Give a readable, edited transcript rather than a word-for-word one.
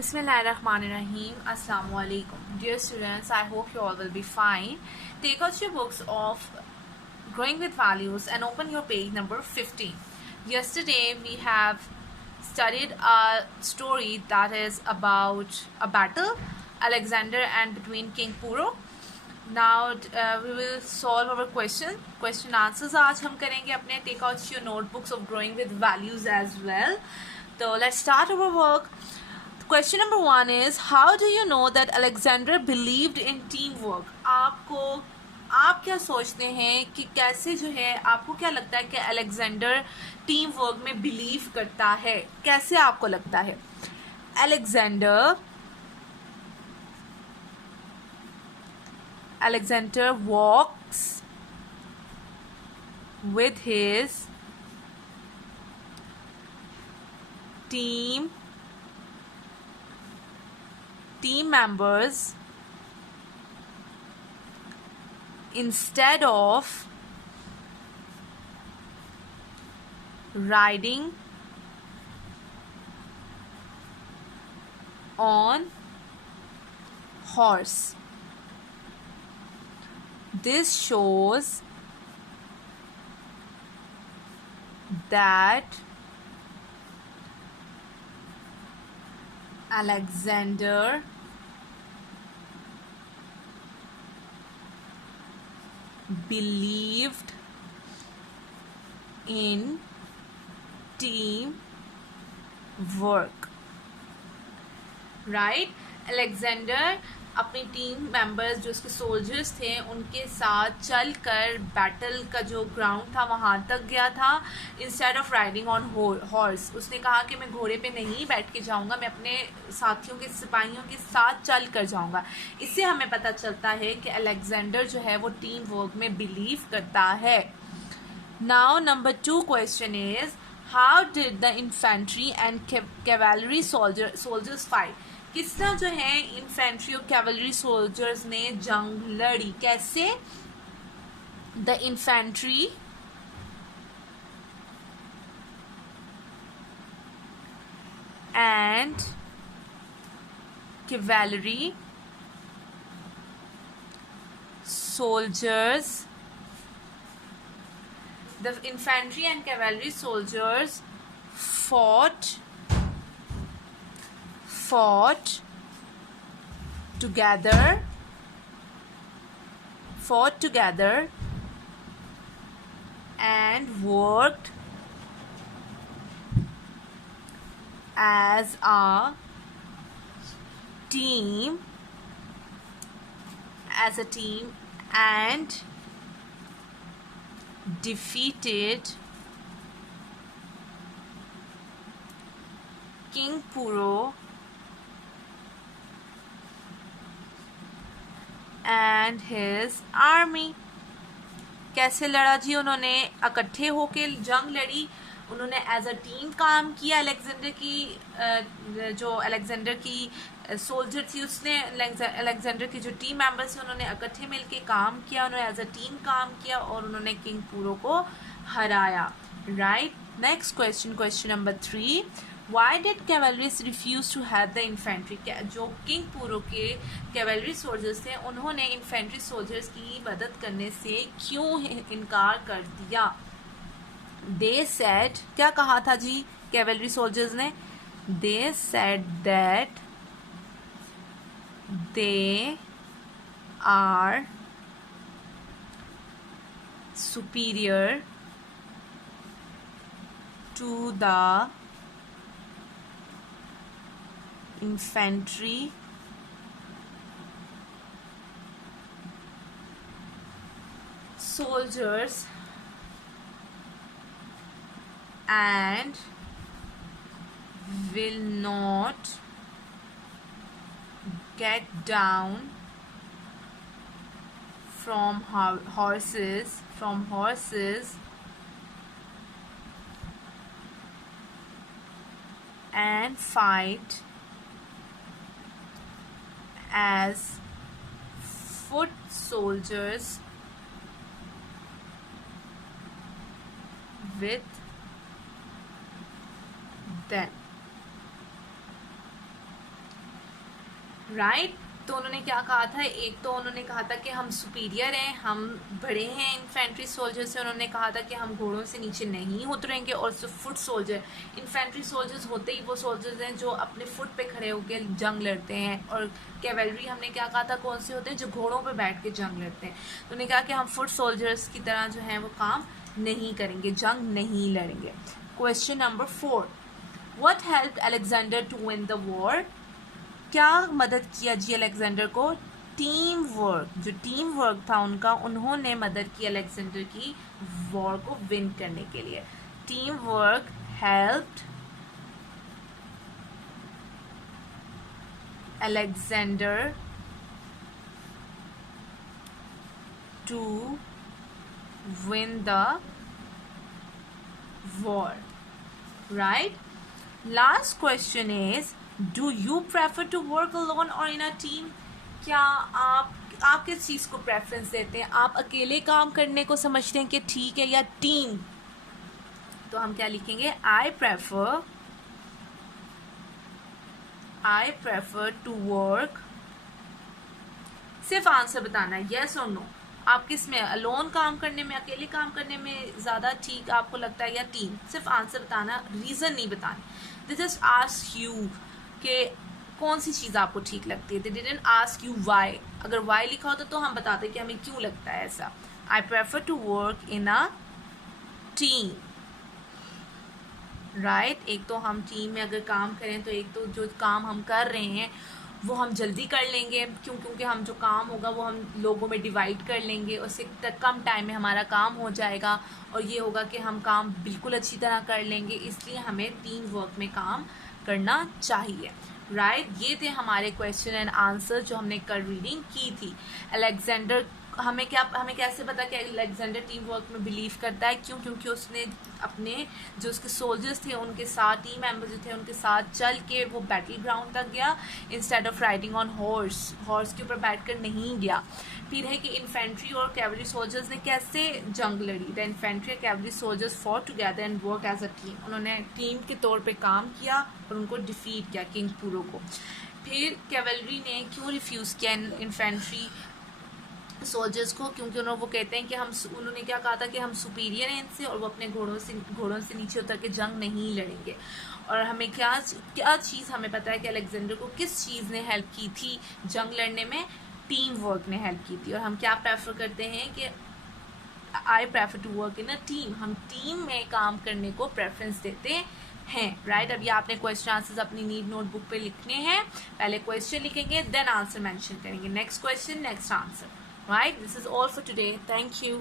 Bismillahirrahmanirrahim. Assalamu alaikum. Dear students, I hope you all will be fine. Take out your books of Growing with Values and open your page number 15. Yesterday we have studied a story that is about a battle, Alexander and between King Puro. Now we will solve our question answers आज हम करेंगे अपने. Take out your notebooks of Growing with Values as well. So let's start our work. Question number 1 is, how do you know that Alexander believed in teamwork? आप क्या सोचते हैं कि कैसे जो है, आपको क्या लगता है कि अलेक्जेंडर टीम वर्क में बिलीव करता है? कैसे आपको लगता है? Alexander walks with his team members instead of riding on horse. This shows that Alexander believed in team work. Right? Alexander अपनी टीम मेंबर्स जो उसके सोल्जर्स थे उनके साथ चलकर बैटल का जो ग्राउंड था वहां तक गया था. Instead of riding on horse, उसने कहा कि मैं घोड़े पे नहीं बैठ के जाऊंगा, मैं अपने साथियों के सिपाहियों के साथ चल कर जाऊंगा. इससे हमें पता चलता है कि अलेक्जेंडर जो है वो टीम वर्क में बिलीव करता है. Now number 2 question is, how did the infantry and cavalry soldiers fight? किस तरह जो है इन्फेंट्री और कैवलरी सोल्जर्स ने जंग लड़ी? कैसे? The infantry and cavalry soldiers, the infantry and cavalry soldiers fought together and worked as a team and defeated King Puro and his army. कैसे लड़ा जी? उन्होंने इकट्ठे होके जंग लड़ी, उन्होंने एज अ टीम काम किया. अलेक्जेंडर की सोल्जर थी, उसने अलेक्जेंडर की जो टीम मेंबर्स थे उन्होंने इकट्ठे मिलके काम किया, उन्होंने एज अ टीम काम किया और उन्होंने किंग पूरो को हराया. Right. Next question number 3, Why did cavalry refuse to help the infantry? जो किंग पूरो के कैवलरी सोल्जर्स थे उन्होंने इन्फेंट्री सोल्जर्स की मदद करने से क्यों इनकार कर दिया? They said, क्या कहा था जी कैवलरी सोल्जर्स ने? They said that they are superior to the infantry soldiers and will not get down from horses and fight as foot soldiers with them. Right. तो उन्होंने क्या कहा था, एक तो उन्होंने कहा था कि हम सुपीरियर हैं, हम बड़े हैं इन्फेंट्री सोल्जर से। उन्होंने कहा था कि हम घोड़ों से नीचे नहीं उतरेंगे। और जो फुट सोल्जर, इन्फेंट्री सोल्जर्स होते ही वो सोल्जर्स हैं जो अपने फुट पे खड़े होकर जंग लड़ते हैं। और कैवेलरी हमने क्या कहा था, कौन से होते हैं, जो घोड़ों पे बैठ के जंग लड़ते हैं। तो उन्होंने कहा कि हम फुट सोल्जर्स की तरह जो है वो काम नहीं करेंगे, जंग नहीं लड़ेंगे। Question number 4, what helped Alexander to win the war? क्या मदद किया जी अलेक्जेंडर को? टीम वर्क, जो टीम वर्क था उनका, उन्होंने मदद की अलेक्जेंडर की वॉर को विन करने के लिए। Team work helped Alexander to win the war, right. Last question is, do you prefer to work alone और इन अ टीम? क्या आप किस चीज़ को प्रेफरेंस देते हैं? आप अकेले काम करने को समझते हैं कि ठीक है, या टीम? तो हम क्या लिखेंगे, आई प्रेफर टू वर्क। सिर्फ आंसर बताना है, यस और नो। आप किस में, अलोन काम करने में, अकेले काम करने में ज़्यादा ठीक आपको लगता है, या टीम? सिर्फ आंसर बताना, रीज़न नहीं बताना। दे जस्ट आस्क यू कि कौन सी चीज़ आपको ठीक लगती है। They didn't ask you why. अगर वाई लिखा होता तो हम बताते कि हमें क्यों लगता है ऐसा। I prefer to work in a team, right. एक तो हम टीम में अगर काम करें तो एक तो जो काम हम कर रहे हैं वो हम जल्दी कर लेंगे, क्योंकि हम जो काम होगा वो हम लोगों में डिवाइड कर लेंगे, उससे कम टाइम में हमारा काम हो जाएगा। और ये होगा कि हम काम बिल्कुल अच्छी तरह कर लेंगे। इसलिए हमें टीम वर्क में काम करना चाहिए, राइट। ये थे हमारे क्वेश्चन एंड आंसर जो हमने कल रीडिंग की थी। अलेक्जेंडर, हमें कैसे पता कि अलेक्जेंडर टीम वर्क में बिलीव करता है? क्यों? क्योंकि उसने अपने जो उसके सोल्जर्स थे उनके साथ, टीम मेंबर जो थे उनके साथ चल के वो बैटल ग्राउंड तक गया, instead of riding on horse के ऊपर बैठकर नहीं गया। फिर है कि इन्फेंट्री और कैवलरी सोल्जर्स ने कैसे जंग लड़ी? द इन्फेंट्री और cavalry soldiers fought together and work as a team. उन्होंने टीम के तौर पे काम किया और उनको डिफीट किया, किंग पूरो को। फिर कैवलरी ने क्यों रिफ्यूज़ किया इन्फेंट्री सोल्जर्स को? क्योंकि उन्होंने वो कहते हैं कि उन्होंने क्या कहा था कि हम सुपीरियर हैं इनसे, और वो अपने घोड़ों से नीचे उतर के जंग नहीं लड़ेंगे। और हमें क्या चीज़ हमें पता है कि अलेक्जेंडर को किस चीज़ ने हेल्प की थी जंग लड़ने में? टीम वर्क ने हेल्प की थी। और हम क्या प्रेफर करते हैं कि I prefer to work in a team, हम टीम में काम करने को प्रेफरेंस देते हैं, राइट। अब ये आपने क्वेश्चन आंसर्स अपनी नीड नोटबुक पे लिखने हैं। पहले क्वेश्चन लिखेंगे, देन आंसर मेंशन करेंगे। Next question, next answer, right? This is all for today. Thank you.